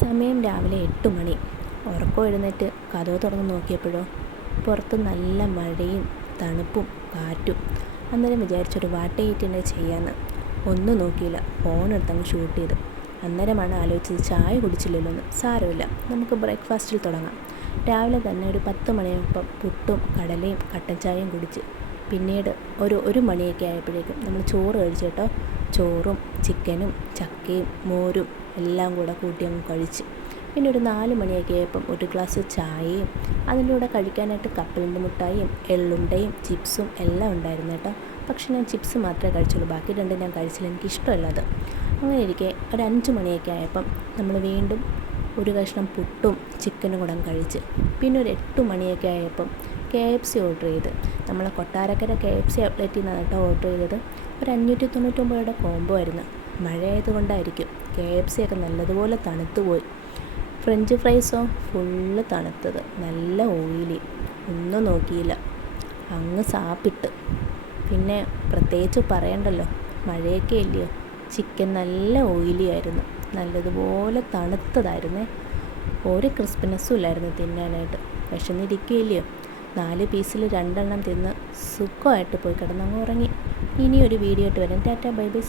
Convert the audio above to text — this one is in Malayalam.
സമയം രാവിലെ 8 മണി. ഉറക്കം എഴുന്നേറ്റ് കതക് തുറന്ന് നോക്കിയപ്പോഴോ പുറത്ത് നല്ല മഴയും തണുപ്പും കാറ്റും. അന്നേരം വിചാരിച്ചൊരു വാട്ടേറ്റിനെ ചെയ്യാമെന്ന്. ഒന്നും നോക്കിയില്ല, ഫോണെടുത്തങ്ങ് ഷൂട്ട് ചെയ്തു. അന്നേരമാണ് ആലോചിച്ചത് ചായ കുടിച്ചില്ലല്ലോ എന്ന്. സാരമില്ല, നമുക്ക് ബ്രേക്ക്ഫാസ്റ്റിൽ തുടങ്ങാം. രാവിലെ തന്നെ ഒരു 10 മണിയായപ്പം പുട്ടും കടലയും കട്ടൻ ചായയും കുടിച്ച്. പിന്നീട് ഒരു മണിയൊക്കെ ആയപ്പോഴേക്കും നമ്മൾ ചോറ് കഴിച്ചു കേട്ടോ. ചോറും ചിക്കനും ചക്കയും മോരും എല്ലാം കൂടെ കൂട്ടി അങ്ങ് കഴിച്ച്. പിന്നെ ഒരു 4 മണിയൊക്കെ ആയപ്പം ഒരു ഗ്ലാസ് ചായയും അതിൻ്റെ കൂടെ കഴിക്കാനായിട്ട് കപ്പലിൻ്റെ മുട്ടായും എള്ളുണ്ടയും ചിപ്സും എല്ലാം ഉണ്ടായിരുന്നു കേട്ടോ. പക്ഷെ ഞാൻ ചിപ്സ് മാത്രമേ കഴിച്ചുള്ളൂ, ബാക്കി രണ്ടും ഞാൻ കഴിച്ചില്ല, എനിക്കിഷ്ടമല്ല അത്. അങ്ങനെ ഇരിക്കെ ഒരു 5 മണിയൊക്കെ ആയപ്പം നമ്മൾ വീണ്ടും ഒരു കഷ്ണം പുട്ടും ചിക്കനും കൂടെ കഴിച്ച്. പിന്നെ ഒരു 8 മണിയൊക്കെ ആയപ്പം KFC ഓർഡർ ചെയ്ത്. നമ്മൾ കൊട്ടാരക്കര KFC ഔട്ട്ലെറ്റിൽ നിന്നാണ് കേട്ടോ ഓർഡർ ചെയ്തത്. ഒരു 599 രൂപയുടെ കോംബോ ആയിരുന്നു. മഴയായതുകൊണ്ടായിരിക്കും KFC ഒക്കെ നല്ലതുപോലെ തണുത്ത് പോയി. ഫ്രഞ്ച് ഫ്രൈസോ ഫുള്ള് തണുത്തത്, നല്ല ഓയിലി, ഒന്നും നോക്കിയില്ല, അങ്ങ് സാപ്പിട്ട്. പിന്നെ പ്രത്യേകിച്ച് പറയണ്ടല്ലോ, മഴയൊക്കെ ഇല്ലയോ. ചിക്കൻ നല്ല ഓയിലി ആയിരുന്നു, നല്ലതുപോലെ തണുത്തതായിരുന്നേ. ഒരു ക്രിസ്പിനെസ്സും ഇല്ലായിരുന്നു തിന്നാനായിട്ട്. വിശന്നിരിക്കുകയില്ലയോ. 4 പീസിൽ 2 എണ്ണം തിന്ന് സുഖമായിട്ട് പോയി കിടന്നങ്ങ് ഉറങ്ങി. ഇനിയൊരു വീഡിയോ ആയിട്ട് വരാം. Tata bye bye.